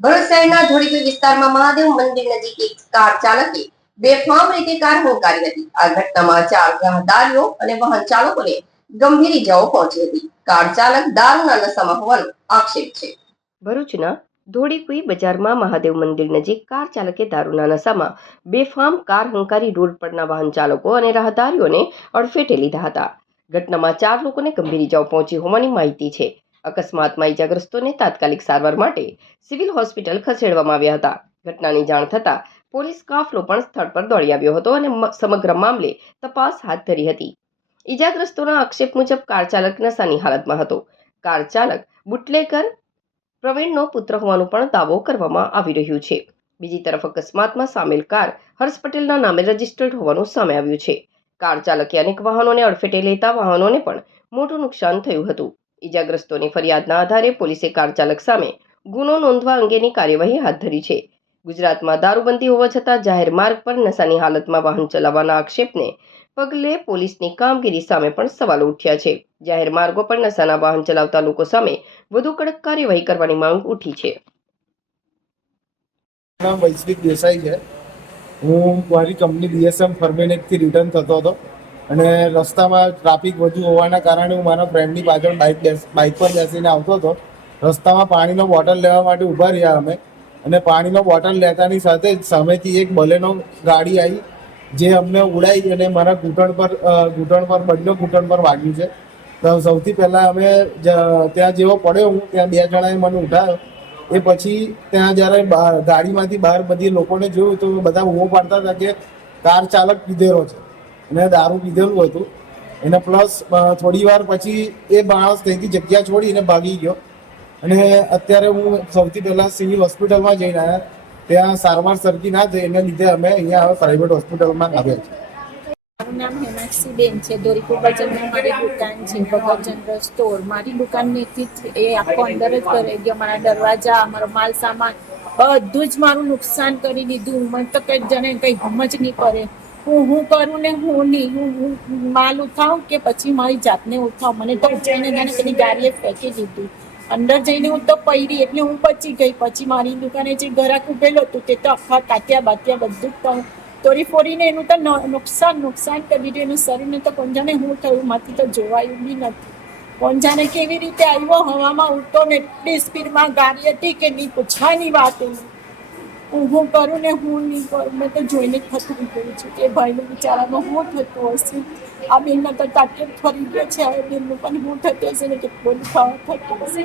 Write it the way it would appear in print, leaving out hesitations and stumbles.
ભરૂચ શહેરના ધોળીકુઈ વિસ્તારમાં મહાદેવ મંદિર નજીક એક કાર ચાલકે બેફામ રીતે કાર હંકારી હતી. આ ઘટનામાં 4 રાહદારીઓ અને વાહન ચાલકોને ગંભીર ઇજાઓ પહોંચી હતી. કાર ચાલક દારૂના નશામાં હોવાનો આક્ષેપ છે. ભરૂચના ધોળીકુઈ બજારમાં મહાદેવ મંદિર નજીક કાર ચાલકે દારૂના નશામાં બેફામ કાર હંકારી રોડ પરના વાહન ચાલકો અને રાહદારીઓને અડફેટે લીધા હતા. ઘટનામાં 4 લોકોને ગંભીર ઇજાઓ પહોંચી હોવાની માહિતી છે. અકસ્માતમાં ઇજાગ્રસ્તોને તાત્કાલિક સારવાર માટે સિવિલ હોસ્પિટલ ખસેડવામાં આવ્યા હતા. ઘટનાની જાણ થતાં પોલીસ કાફલો પણ સ્થળ પર દોડી આવ્યો હતો અને સમગ્ર મામલે તપાસ હાથ ધરી હતી. ઇજાગ્રસ્તોના આક્ષેપ મુજબ કાર ચાલક નશાની હાલતમાં હતો. કાર ચાલક બુટલેગર પ્રવીણનો પુત્ર હોવાનું પણ દાવો કરવામાં આવી રહ્યું છે. બીજી તરફ અકસ્માતમાં સામેલ કાર હર્ષ પટેલના નામે રજીસ્ટર્ડ હોવાનું સામે આવ્યું છે. કાર ચાલકે અનેક વાહનોને અડફેટે લેતા વાહનોને પણ મોટું નુકસાન થયું હતું. ઇજાગ્રસ્તોની ફરિયાદના આધારે પોલીસે કાર ચાલક સામે ગુનો નોંધવા અંગેની કાર્યવાહી હાથ ધરી છે. ગુજરાતમાં દારૂબંધી હોવા છતાં જાહેર માર્ગ પર નશાની હાલતમાં વાહન ચલાવવાના આક્ષેપને પગલે પોલીસની કામગીરી સામે પણ સવાલો ઉઠ્યા છે. જાહેર માર્ગો પર નશાના વાહન ચલાવતા લોકો સામે વધુ કડક કાર્યવાહી કરવાની માંગ ઉઠી છે. નામ વૈશ્વિક દેસાઈ છે. હું મારી કંપની BSM ફર્મેનેકથી રિટર્ન થતો હતો અને રસ્તામાં ટ્રાફિક વધુ હોવાના કારણે હું મારા ફ્રેન્ડની પાછળ બાઇક પર બેસીને આવતો હતો. રસ્તામાં પાણીનો બોટલ લેવા માટે ઊભા રહ્યા અમે, અને પાણીનો બોટલ લેતાની સાથે જ સામેથી એક બલેનો ગાડી આવી જે અમને ઉડાવી અને મારા ઘૂંટણ પર બંને ઘૂંટણ પર વાગ્યું છે. તો સૌથી પહેલાં અમે ત્યાં જેવો પડ્યો હું ત્યાં 2 જણાએ મને ઉઠાવ્યો. એ પછી ત્યાં જ્યારે ગાડીમાંથી બહાર બધી લોકોને જોયું તો બધા ઊભો પાડતા હતા કે કાર ચાલક પીધેલો છે અને દારૂ પીધેલું હતું. એને પ્લસ થોડી વાર પછી એ માણસ ત્યાંથી જગ્યા છોડીને ભાગી ગયો અને અત્યારે હું સૌથી પહેલાં સિવિલ હોસ્પિટલમાં જઈને આવ્યા. ત્યાં સારવાર સરખી ના થઈ એને લીધે અમે અહીંયા હવે પ્રાઇવેટ હોસ્પિટલમાં આવ્યા છીએ. મારું નામ હેમાક્ષીબેન છે. ધોળીકુઈ બજારમાં મારી દુકાન છે, ભગત જનરલ સ્ટોર. મારી દુકાનથી એ આખો અંદર જ ભરાઈ ગયો. મારા દરવાજા, મારો માલ સામાન બધું જ મારું નુકસાન કરી દીધું. મને તો કંઈ જણે કંઈ સમજ નહીં પડે. હું કરું ને હું નહીં, હું માલ ઉઠાવું કે પછી મારી જાતને ઉઠાવું. મને તો ઉઠાઈને જાણે પેલી ગાડીએ ફેંકી દીધું. અંદર જઈને હું તો પડી એટલે હું બચી ગઈ. પછી મારી દુકાને જે ગ્રાહક ઉભેલો હતું તે તો આખા તાત્યા બાત્યા બધું જ તોડી ફોડીને એનું તો નુકસાન કરી દીધું. એનું શરીરને તો કોણ જાણે હું થયું, માંથી તો જોવાયું બી નથી. કોણ જાણે કેવી રીતે આવ્યો, હવામાં ઉડતો ને એટલી સ્પીડમાં ગાડી હતી કે નહીં પૂછવાની વાત. હું કરું ને હું નહીં કરું, મેં તો જોઈને જ થતું ગયું છે કે ભાઈનું બિચારામાં શું થતું હશે. આ બેનના તો તાત્યા ફરી ગયો છે. હવે બેનનું પણ શું થતું હશે ને કેટલો દુખાવો થતો હશે.